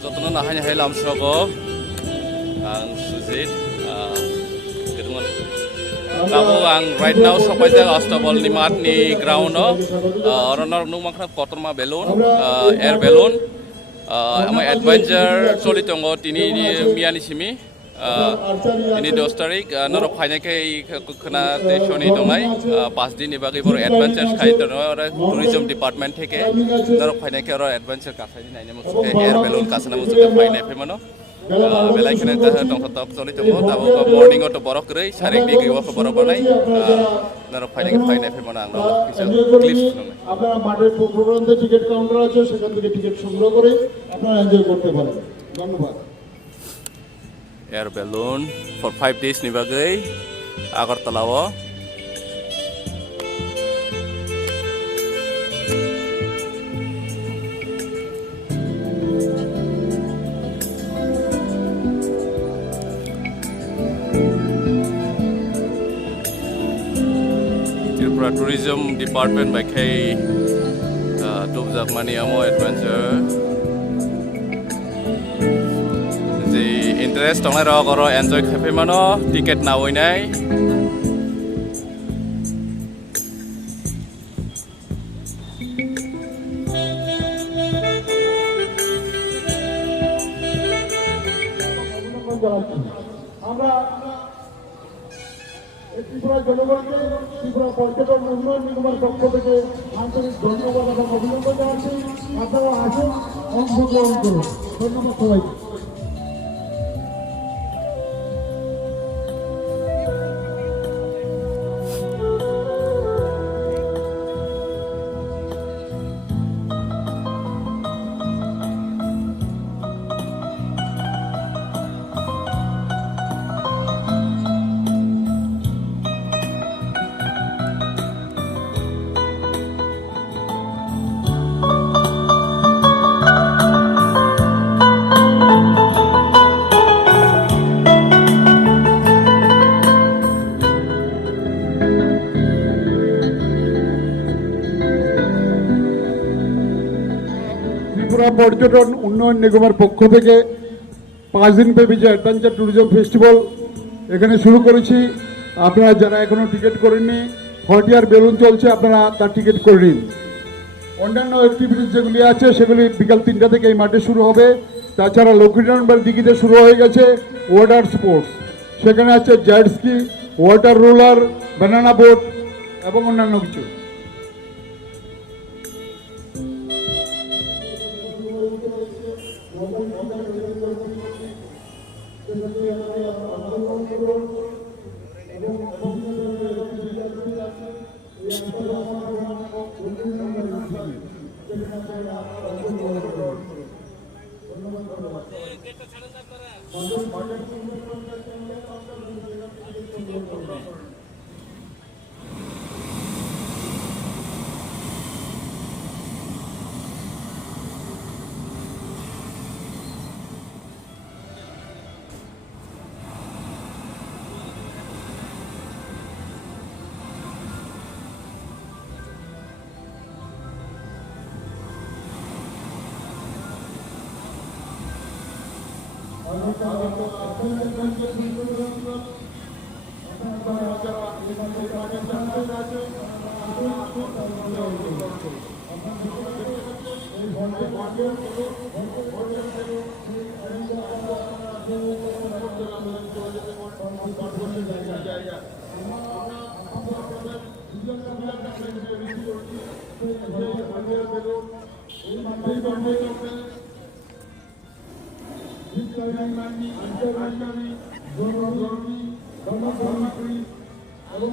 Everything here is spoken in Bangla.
Jotono nahanya hai lamsrogo ang Sujit gedungan kamu ang right now sopai jaga Ostobol ni mat ni ground no oronor nu makna kotorma balloon air balloon ama adventure soli tongo tini miani simi ini 10 tarik norok haine ke khana teshoni tongai 5 din ibagi bor adventure khai to tourism department theke norok haine ke ro adventure ka khai naine musuke air balloon kasana musuke haine pe mano belai khane ta tong top soli tongo tabo morning to borok rei sarik di giwa ko borok banai norok haine ke haine pe mano ang clips আপনারা মাঠের প্রোগ্রামে টিকিট কাউন্টার আছে সেখান থেকে টিকিট সংগ্রহ করে আপনারা এনজয় করতে পারেন ধন্যবাদ air balloon for 5 days ni bagai Agartala wo Tripura Tourism Department by K Tubjak Maniamo Adventure interest tongai ro koro enjoy khape mano ticket na oinai আমরা ত্রিপুরা জনগণকে ত্রিপুরা পর্যটন উন্নয়ন নিগমের পক্ষ থেকে আন্তরিক ধন্যবাদ এবং অভিনন্দন জানাচ্ছি আপনারা আসুন অংশগ্রহণ করুন ধন্যবাদ সবাইকে পর্যটন উন্নয়ন নিগমের পক্ষ থেকে 5 দিন ব্যাপী যে অ্যাডভেঞ্চার ট্যুরিজম ফেস্টিভ্যাল এখানে শুরু করেছি আপনারা যারা এখনো টিকিট করেননি হট এয়ার বেলুন চলছে আপনারা তার টিকিট করে নিন অন্যান্য অ্যাক্টিভিটিস যেগুলি আছে সেগুলি বিকাল 3টা থেকে এই মাঠে শুরু হবে তাছাড়া লক্ষ্মীনারায়ণ দিঘিতে শুরু হয়ে গেছে ওয়াটার স্পোর্টস সেখানে আছে jet ski water roller banana boat এবং অন্যান্য কিছু এবং